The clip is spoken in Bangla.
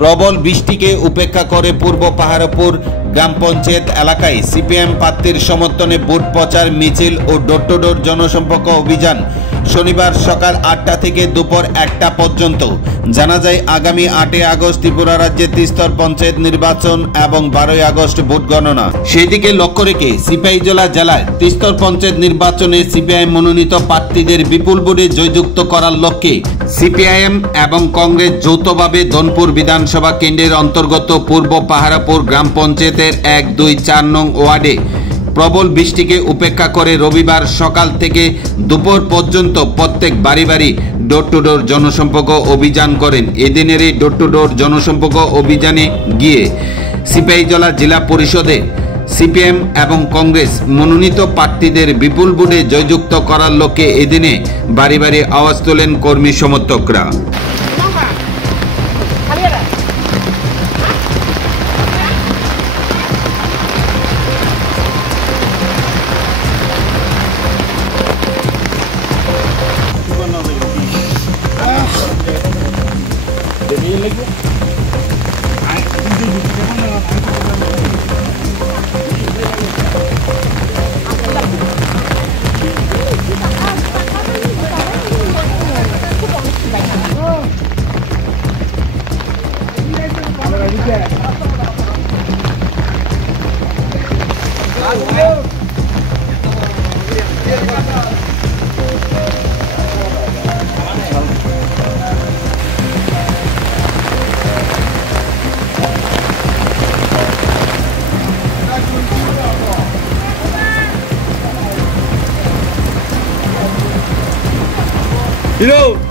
প্রবল বৃষ্টিকে উপেক্ষা করে পূর্ব পাহাড়পুর গ্রাম পঞ্চায়েত এলাকায় সিপিএম প্রার্থীর সমর্থনে ভোট প্রচার মিছিল ও ডোর টু ডোর জনসম্পর্ক অভিযান শনিবার সকাল ৮টা থেকে দুপুর ১টা পর্যন্ত। জানা যায় আগামী ৮ই আগস্ট ত্রিপুরা রাজ্যে ত্রিস্তর পঞ্চায়েত নির্বাচন এবং ১২ই আগস্ট ভোট গণনা। সেই দিকে লক্ষ্য রেখে সিপাহীজলা জেলায় ত্রিস্তর পঞ্চায়েত নির্বাচনে সিপিআইএম মনোনীত প্রার্থীদের বিপুল ভোটে জয়যুক্ত করার লক্ষ্যে সিপিআইএম এবং কংগ্রেস যৌথভাবে ধনপুর বিধানসভা কেন্দ্রের অন্তর্গত পূর্ব পাহাড়পুর গ্রাম পঞ্চায়েতের ১, ২, ৪ নং ওয়ার্ডে প্রবল বৃষ্টিকে উপেক্ষা করে রবিবার সকাল থেকে দুপুর পর্যন্ত প্রত্যেক বাড়ি বাড়ি ডোর টু ডোর জনসম্পর্ক অভিযান করেন। এদিনের এই ডোর টু ডোর জনসম্পর্ক অভিযানে গিয়ে সিপাহীজলা জেলা পরিষদে সিপিএম এবং কংগ্রেস মনোনীত প্রার্থীদের বিপুল ভোটে জয়যুক্ত করার লক্ষ্যে এদিনে বাড়ি বাড়ি আওয়াজ তোলেন কর্মী সমর্থকরা। Hero!